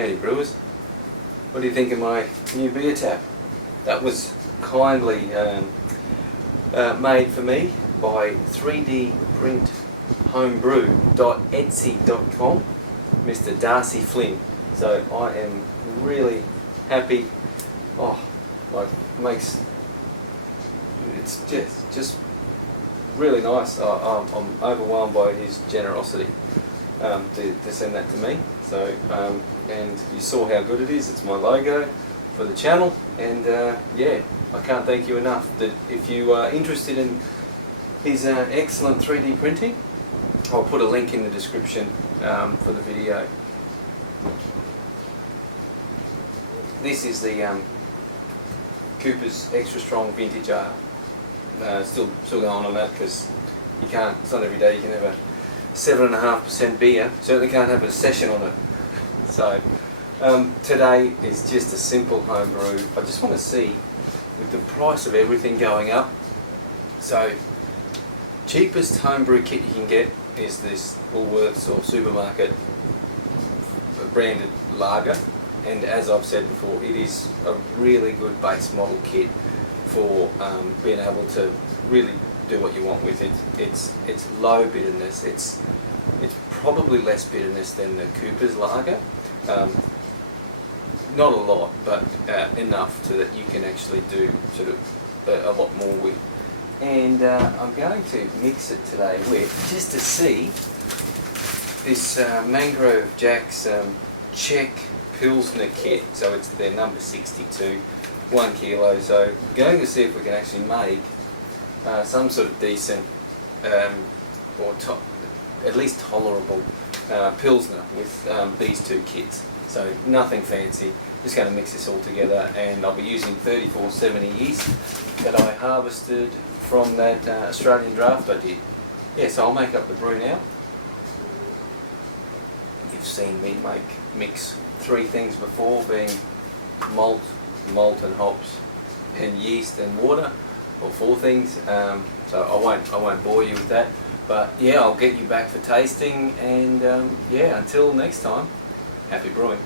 Howdy brewers, what do you think of my new beer tap? That was kindly made for me by 3dprinthomebrew.etsy.com, Mr. Darcy Flynn. So I am really happy. Oh, like it's just really nice. I'm overwhelmed by his generosity to send that to me. So and you saw how good it is. It's my logo for the channel, and yeah, I can't thank you enough. That if you are interested in his excellent 3D printing, I'll put a link in the description for the video. This is the Cooper's Extra Strong Vintage Ale. Still going on that because you can't. It's not every day you can have a 7.5% beer. Certainly can't have a session on it. So today is just a simple home brew. I just want to see, with the price of everything going up, so cheapest homebrew kit you can get is this Woolworths or supermarket branded lager, and as I've said before, it is a really good base model kit for being able to really do what you want with it. It's low bitterness. It's probably less bitterness than the Cooper's lager. Not a lot, but enough so that you can actually do sort of a lot more with. And I'm going to mix it today with, just to see, this Mangrove Jack's Czech Pilsner kit. So it's their number 62, 1 kilo. So going to see if we can actually make some sort of decent or at least tolerable Pilsner with these two kits. So nothing fancy, just going to mix this all together, and I'll be using 3470 yeast that I harvested from that Australian draft I did. Yeah, so I'll make up the brew now. You've seen me mix 3 things before, being malt and hops and yeast and water, or 4 things. So I won't bore you with that. But yeah, I'll get you back for tasting, and yeah, until next time, happy brewing.